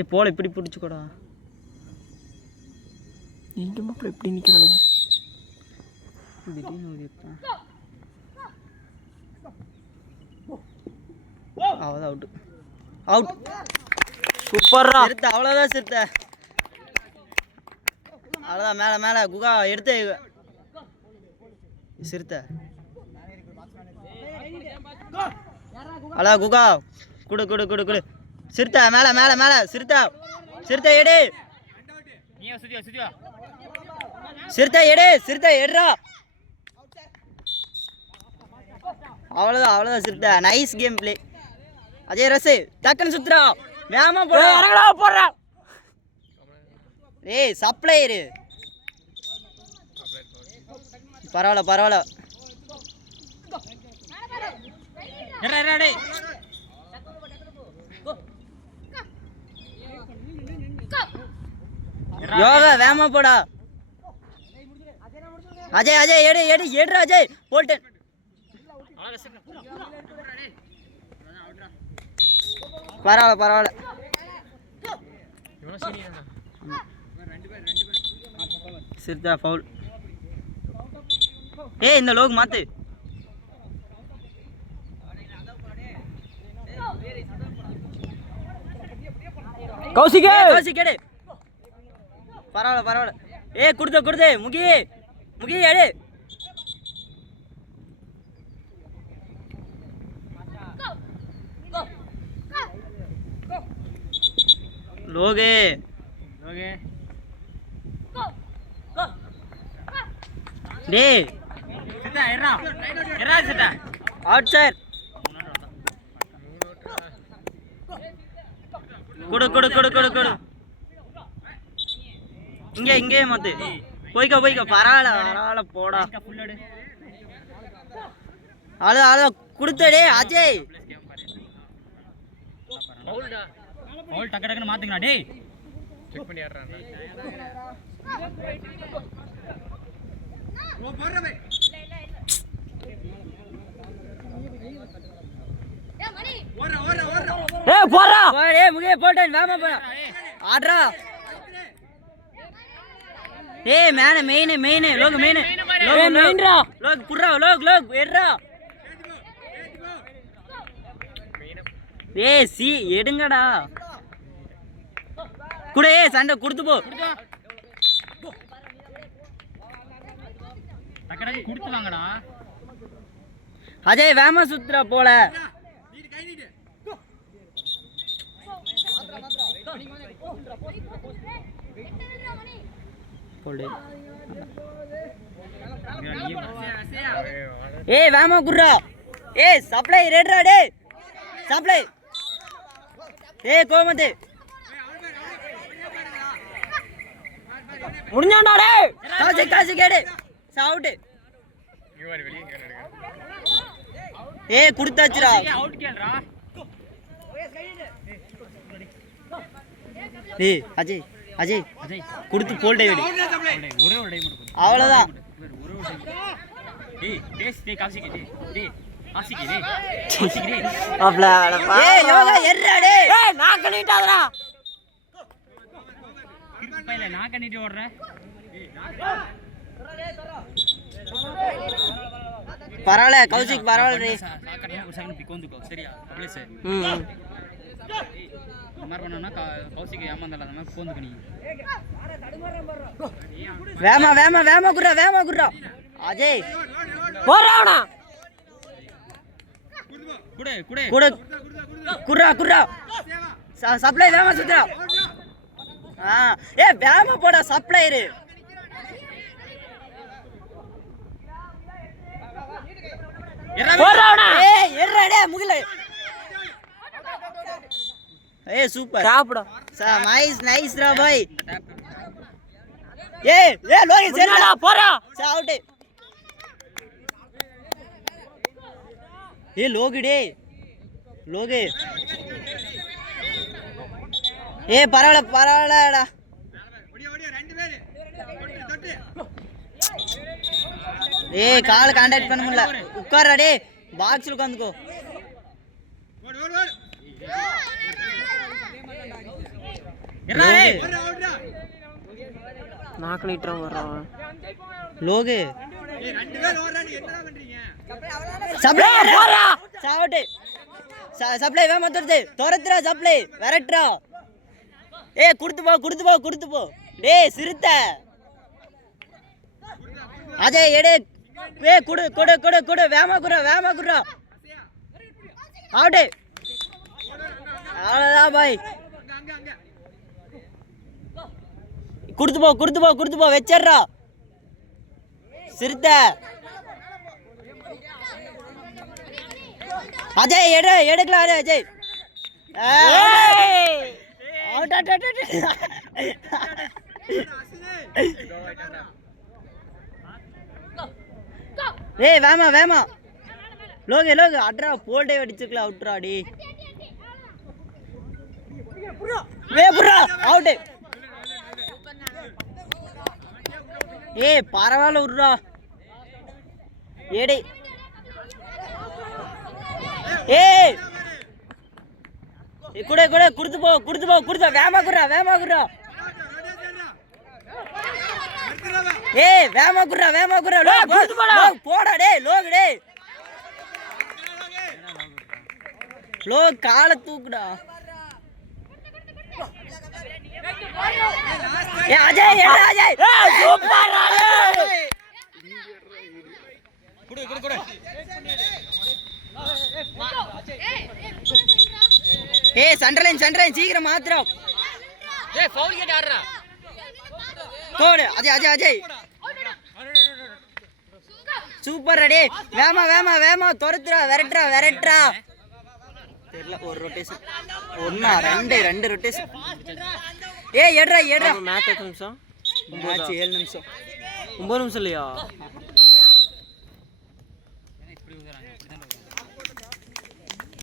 ஏ போல இப்படி பிடிச்சிக்கோடா. எங்க மாப்பிள்ள இப்படி நிக்கிறானுங்க? திடீர்னு ஓடிட்டான். அவ்வளோதான் அவுட். அவுட். சூப்பர்ரா. சிறுத்தை அவ்வளோதான் சிறுத்தை. அவ்வளோதான். மேலே மேலே குகா எடுத்து சிறுத்தை. அவ்வளோ குகா குடு குடு குடு குடு. சிறுத்தை மேலே மேலே மேலே சிறுத்தை. சிறுத்தை எடு. சிறுத்தை எடு. சிறுத்தை எடுறா. அவ்வளோதான் அவ்வளோதான் சிறுத்தை. Nice game play. அஜய் ரசு டக்குன்னு சுத்துறா. வேமா போடுறா. ஏய் சப்ளையரு பரவாயில்ல பரவாயில்ல. யோகா வேமா போடா. அஜய் அஜய் எடு எடு எடுறா அஜய். போல்டன் பரவாயில்ல பரவாயில்ல. சிறுத்தா ஃபவுல். ஏய் இந்த லோக் மாத்து. கௌசிகே கௌசிகேடு. பரவாயில்ல பரவாயில்ல. ஏய் குடுத்து முகி முகி எடு. லோகே லோகே டேய் சிட்டா எறா எறா சிட்டா அவுட் சார். குடு குடு குடு குடு குடு. இங்கே இங்கே மாத்து. போய்க்க பரவாயில்ல பரவாயில்ல போடா. அழு அழு கொடுத்தடே அஜய். பவுல் டக்கு டக்குன்னு மாத்துங்கடா டேய். செக் பண்ணி ஆடுறானே. ஓ போறா பே. ஏய் மணி ஓடுறா. ஏய் போறா. டேய் முகே போல்டன் வேமா போ. ஆடுறா. ஏய் மேனே மெயின் லோக் மெயின். லோக் மெயின்ரா. லோக் புறா லோக் எட்றா. ஏய் சி எடுங்கடா. குடே சண்டை கொடுத்து போ. டக்கடக்கு கொடுத்து வாங்கடா. அஜய் வேமா சுத்துறா போல. ஏய் வேமா குர்ரா. ஏய் சப்ளை ரெட்ரா டேய். சப்ளை. ஏய் கோமதே முடிஞ்சாடா டேய். காசி கேடு. சவுட். ஏய் குடுத்தாச்சுடா. அவுட் கேல்றா. ஏய் அஜய் அஜய் குடுத்து போல்டே வெடி. ஒரே ஒரு டைம் இருக்கு. அவ்வளவுதான். ஏய் டேஸ்ட் டேய் காசி டேய் டேய் காசி டேய் காசி டேய். அப்பல ஏய் யோகா எர்றா டேய். ஏய் நான் கனிட்டாதடா. கிருப்பையில நான் கனிட்டி ஓடுற. பரவாயில்ல கௌசிக் பரவாயில்ல ரே. ஒரு செகண்ட் பிக் வந்துக்கோ சரியா ப்ளீஸ். இந்த மாதிரி பண்ணா கௌசிக் ஏமாந்தல அந்த மாதிரி போந்துக்கு நீ. வேமா குர்ரா. அஜய் போறானா. குடு குர்ரா. சப்ளை வேமா சுத்துறா. ஏய் வேமா போடா சப்ளையர். போறானா. ஏய் எர்றா டேய் முகில. ஏய் சூப்பர் சாப்பிடு. நைஸ் ரா பாய். ஏய் லோகி சரிடா போறா. அவுட். ஏய் லோகி டேய் லோகி. ஏய் பரவாயில்லடா. ஏய் கால் கான்டாக்ட் பண்ண முடியல. உட்கார்றா டேய் பாக்ஸ்ல உட்கார்ந்துக்கோ. நாக்கு நீட்டுறான் வர்றான் லோகு சப்ளை போறா சாவட்டு சப்ளை வேமா துரத்துறா சப்ளை விரட்டுறா குடுத்து போ டேய் சிறுத்த அஜய் எடு குடு வேமா குடுறா அவுட்டு அவ்வளோதான் பாய் குடுத்து போ வச்சிடுறா சிறுத்த அஜய் எடுக்கலாம் அஜய் ஏய் வேமா லோகு அட்ரா போல்டே அடிச்சுக்கலாம் அவுட்ராடி அவுட்டு பரவாயில்ல விட்றா ஏடே குடுத்து வேமா குடுறா வேமா குடுறா போடா லோகு காலை தூக்குடா அஜய் சூப்பர் சென்ட்ரலைன் சீக்கிரம் மாத்திரம் கோடு அஜய் சூப்பர் அடே வேமா துரத்துறா விரட்டுறா தெரியல ஒரு ரொட்டேஷன் ஒன்னா ரெண்டு ரொட்டேஷன் எடுறா மேட்ச் எத்தனை நிமிஷம் மேட்ச் 7 நிமிஷம் 9 நிமிஷம் இல்லையா